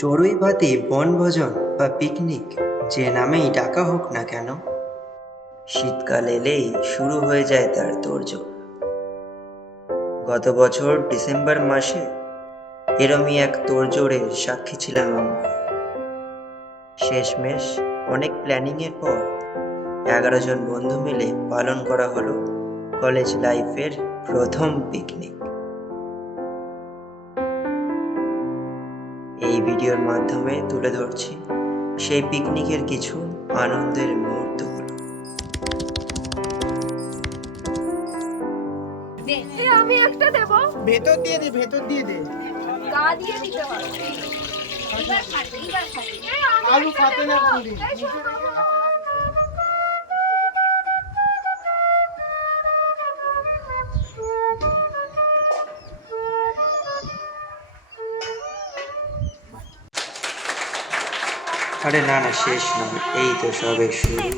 চড়ুইভাতি বনভোজন বা পিকনিক যে নামেই ডাকা হোক না কেন, শীতকাল এলেই শুরু হয়ে যায় তার তোড়জোড়। গত বছর ডিসেম্বর মাসে এরমই এক তোড়জোড়ের সাক্ষী ছিলাম আমি। শেষমেশ অনেক প্ল্যানিংয়ের পর 11 জন বন্ধু মিলে পালন করা হলো কলেজ লাইফের প্রথম পিকনিক। এই ভিডিওর মাধ্যমে তুলে ধরছি সেই পিকনিকের কিছু আনন্দের মুহূর্তগুলো। আমি একটা দেব, ভেতর দিয়ে দে গা দিয়ে দিতে পারো। এবার খাতে। আলু খাতে না কোনদিন। আরে না না, শেষ নয়, এই তো সবে শুরু।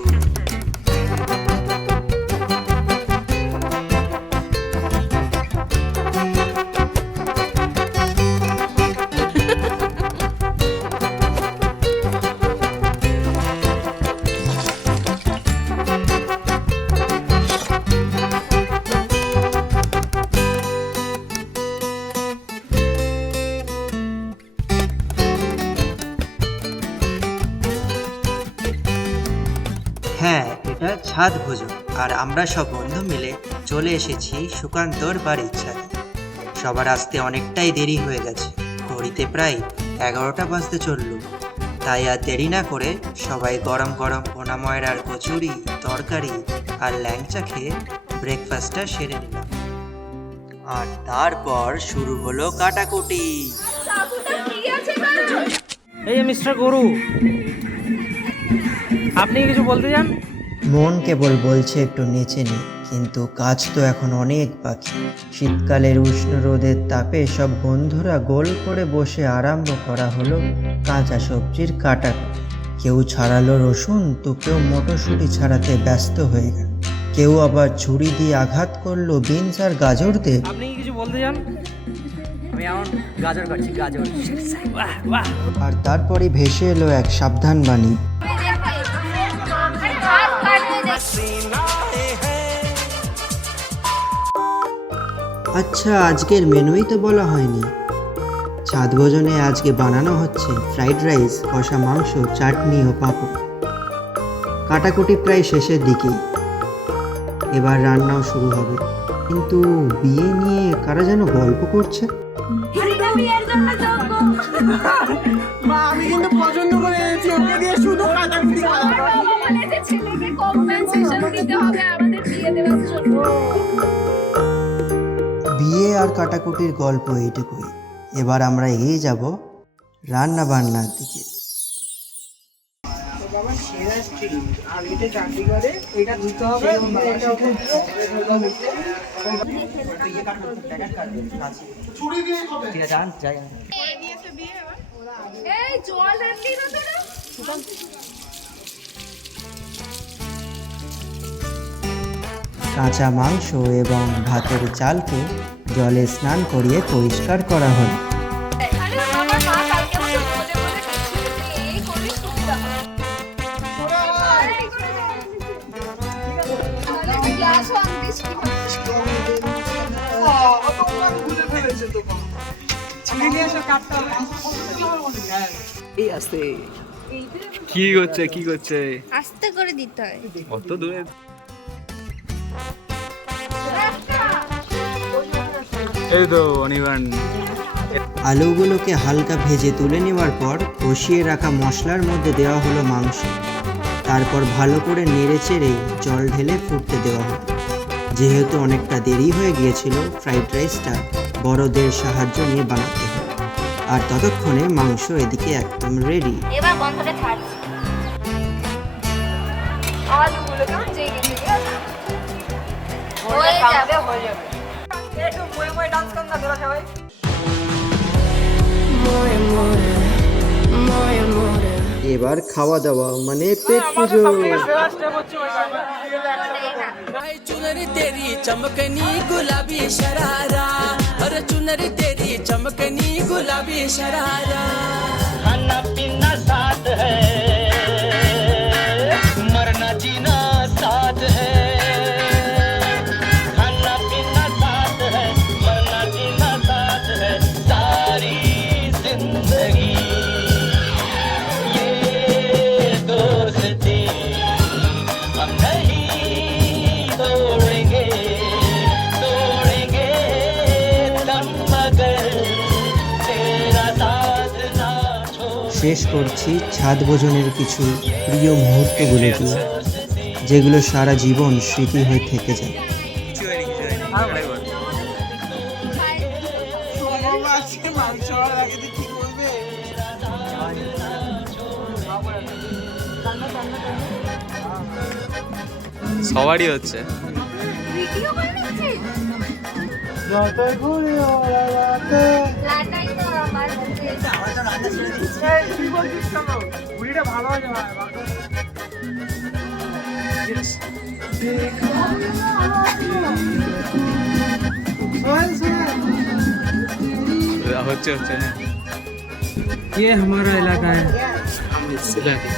হ্যাঁ, এটা ছাদ ভোজন, আর আমরা সব বন্ধু মিলে চলে এসেছি সুকান্তর বাড়ির ছাদে। সবার আসতে অনেকটাই দেরি হয়ে গেছে, ঘড়িতে প্রায় 11টা বাজতে চলল। তাই আর দেরি না করে সবাই গরম গরম পোনা ময়রার কচুরি, তরকারি আর ল্যাংচা খেয়ে ব্রেকফাস্টটা সেরে নিলাম। আর তারপর শুরু হলো কাটাকুটি। এই মিস্টার গরু, আপনি কিছু বলতে চান? মন কেবল বলছে একটু নেচে নি, কিন্তু কাজ তো এখন অনেক বাকি। শীতকালের উষ্ণ রোদের তাপে সব বন্ধুরা গোল করে বসে আরম্ভ করা হলো কাঁচা সবজির কাটাকুটি। কেউ ছাড়ালো রসুন, তো কেউ মটরশুঁটি ছাড়াতে ব্যস্ত হয়ে গেল। কেউ আবার ছুরি দিয়ে আঘাত করলো বিনস আর গাজরদের। আপনি কিছু বলতে চান? আমি এখন গাজর কাটছি, গাজর। বাহ বাহ। আর তারপরই ভেসে এলো এক সাবধান বাণী। আচ্ছা, আজকের মেনুই তো বলা হয়নি। ছাদ ভোজনে আজকে বানানো হচ্ছে ফ্রাইড রাইস, কষা মাংস, চাটনি ও পাঁপড়। কাটাকুটি প্রায় শেষের দিকেই, এবার রান্নাও শুরু হবে। কিন্তু বিয়ে নিয়ে কারা যেন গল্প করছে। মা, আমি কিন্তু পছন্দ করে এনেছি, ওকে দিয়ে শুধু কাটাকুটি করা। ছেলেকে কম্পেনসেশন দিতে হবে আমাদের বিয়ে দেওয়ার জন্য। বিয়ে আর কাটাকুটির গল্প এইটুকুই। এবার আমরা এগিয়ে যাব রান্না বান্নার দিকে। বাবা সেরা স্ট্রিট, আর এটা চাকরি করে, এটা দিতে হবে, এটা ওকে ছুরি দিয়ে হবে। এই জল আনলি না তোরা? কাঁচা মাংস এবং ভাতের চালকে জলে স্নান করিয়ে পরিষ্কার করা হলো। আরে আমার মা কালকে আমাকে বলে দিয়েছিল যে এই করে সুবিধা হয়। তাহলে তুই গ্লাসও আনতিস কি? ভুলে ফেলেছে তো ছুরি নিয়ে এসে কাটতে হবে। এই আস্তে। কি করছে? আস্তে করে দিতে হয়। অত দূরে। এই তো অনিবান। আলুগুলোকে হালকা ভেজে তুলে নেওয়ার পর কষিয়ে রাখা মশলার মধ্যে দেওয়া হলো মাংস। তারপর ভালো করে নেড়ে চেড়ে জল ঢেলে ফুটতে দেওয়া হলো। যেহেতু অনেকটা দেরি হয়ে গিয়েছিল, ফ্রাইড রাইসটা বড়দের সাহায্য নিয়ে বানাতে হয়। আর ততক্ষণে মাংস এদিকে একদম রেডি। এবার বন্ধটা ছাড়ছি। আলুগুলো কেমন জেগে জেগে আছে। হয়ে যাবে। একটু ময়ে ময়ে ডান্স কর না তোরা সবাই। এবার খাওয়া দাওয়া মানে পেট পুজো। चुनरी तेरी चमकनी गुलाबी शरारा, अरे चुनरी तेरी चमकनी गुलाबी शरारा। শেষ করছি ছাদ ভোজনের কিছু প্রিয় মুহূর্তগুলো দিয়ে, যেগুলো সারা জীবন স্মৃতি হয়ে থেকে যায়। বাবা আজকে মাংস হওয়ার আগে দিয়ে কি করবে? সবারই হচ্ছে। ভিডিও করে নিয়েছিস? যতই ঘুরি ওরা রাতে। লাটাই তো আমার হচ্ছে। এই, তুই বলছিস কেন? ঘুড়িটা ভালো হয়েছে ভাই, ভালো। সোহেল, সোহেল। হচ্ছে হচ্ছে না। ये हमारा इलाका है, हम इस इलाके।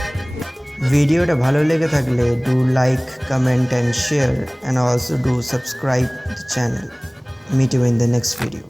ভিডিওটা ভালো লেগে থাকলে do like, comment and share, and also do subscribe the channel. Meet you in the next video.